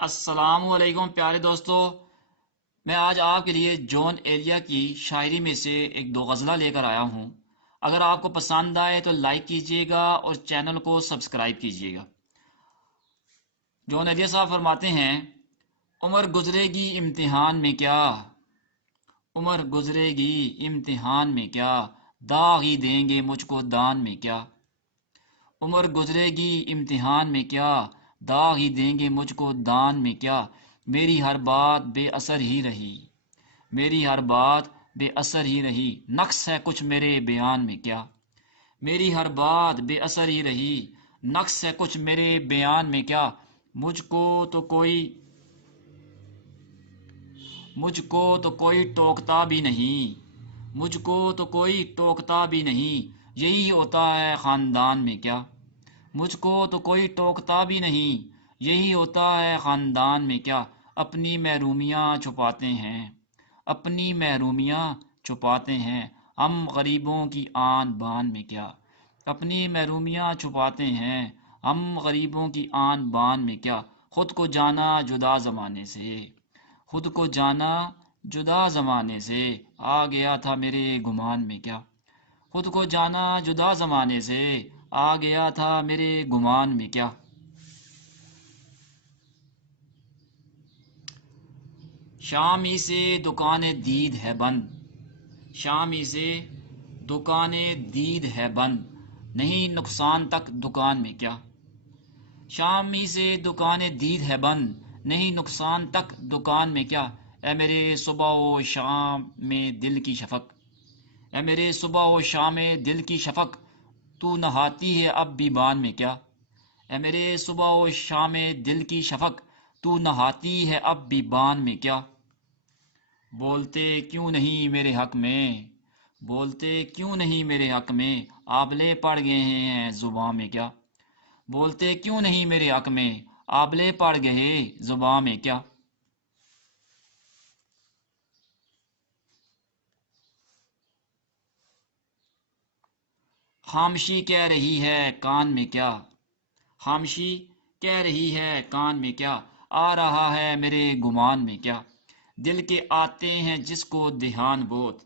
السلام علیکم پیارے دوستو، میں آج آپ کے لیے جون ایلیا کی شاعری میں سے ایک دو غزلہ لے کر آیا ہوں۔ اگر آپ کو پسند آئے تو لائک کیجئے گا اور چینل کو سبسکرائب کیجئے گا۔ جون ایلیا صاحب فرماتے ہیں: عمر گزرے گی امتحان میں کیا، عمر گزرے گی امتحان میں کیا، داغ ہی دیں گے مجھ کو دان میں کیا، عمر گزرے گی امتحان میں کیا، داغ ہی دیں گے مجھ کو دان میں کیا، میری ہر بات بے اثر ہی رہی، میری ہر بات بے اثر ہی رہی، نقص ہے کچھ میرے بیان میں کیا، میری ہر بات بے اثر ہی رہی، نقص ہے کچھ میرے بیان میں کیا، مجھ کو تو کوئی ٹوکتا بھی نہیں، مجھ کو تو کوئی ٹوکتا بھی نہیں، یہی ہوتا ہے خاندان میں کیا، مجھ کو تو کوئی ٹوکتا بھی نہیں، یہی ہوتا ہے خاندان میں کیا، اپنی محرومیاں چھپاتے ہیں، اپنی محرومیاں چھپاتے ہیں، ہم غریبوں کی آن بان میں کیا، اپنی محرومیاں چھپاتے ہیں، ہم غریبوں کی آن بان میں کیا، خود کو جانا جدا زمانے سے، خود کو جانا جدا زمانے سے، آ گیا تھا میرے گمان میں کیا، خود کو جانا جدا زمانے سے، آ گیا تھا میرے گمان میں کیا۔ شامی سے دکانیں دید ہے بند، شامی سے دکانیں دید ہے بند، نہیں نقصان تک دکان میں کیا، شامی سے دکانیں دید ہے بند، نہیں نقصان تک دکان میں کیا، اے میرے صبح و شام میں دل کی شفق، اے میرے صبح و شام میں دل کی شفق، تو نہاتی ہے اب بھی بان میں کیا، اے میرے صبح و شام دل کی شفق، تو نہاتی ہے اب بھی بان میں کیا، بولتے کیوں نہیں میرے حق میں، بولتے کیوں نہیں میرے حق میں، آبلے پڑ گئے ہیں زباں میں کیا، بولتے کیوں نہیں میرے حق میں، آبلے پڑ گئے زباں میں کیا۔ خاموشی کہہ رہی ہے کان میں کیا، خاموشی کہہ رہی ہے کان میں کیا، آ رہا ہے میرے گمان میں کیا، دل کے آتے ہیں جس کو دھیان بہت،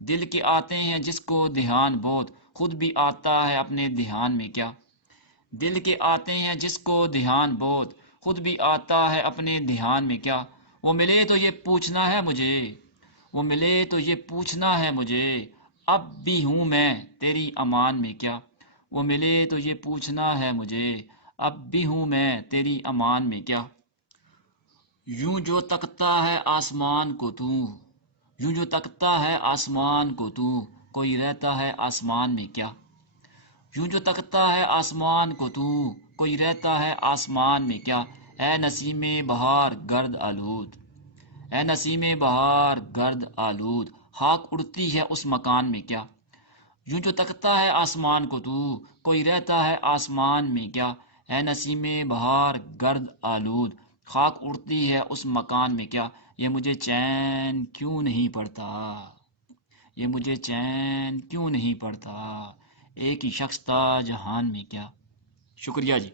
دل کے آتے ہیں جس کو دھیان بہت، خود بھی آتا ہے اپنے دھیان میں کیا، دل کے آتے ہیں جس کو دھیان بہت، خود بھی آتا ہے اپنے دھیان میں کیا، وہ ملے تو یہ پوچھنا ہے مجھے، وہ ملے تو یہ پوچھنا ہے مجھے، اب بھی ہوں میں تیری امان میں کیا، وہ ملے تو یہ پوچھنا ہے مجھے، اب بھی ہوں میں تیری امان میں کیا، یوں جو تکتا ہے آسمان کو تو، یوں جو تکتا ہے آسمان کو تو، کوئی رہتا ہے آسمان میں کیا، یوں جو تکتا ہے آسمان کو تو، کوئی رہتا ہے آسمان میں کیا، اے نسیم بہار گرد آلود، اے نسیم بہار گرد آلود، خاک اڑتی ہے اس مکان میں کیا، یوں جو تکتا ہے آسمان کو تو، کوئی رہتا ہے آسمان میں کیا، اے نسیم بہار گرد آلود، خاک اڑتی ہے اس مکان میں کیا، یہ مجھے چین کیوں نہیں پڑتا، یہ مجھے چین کیوں نہیں پڑتا، ایک ہی شخص تھا جہان میں کیا۔ شکریہ جی۔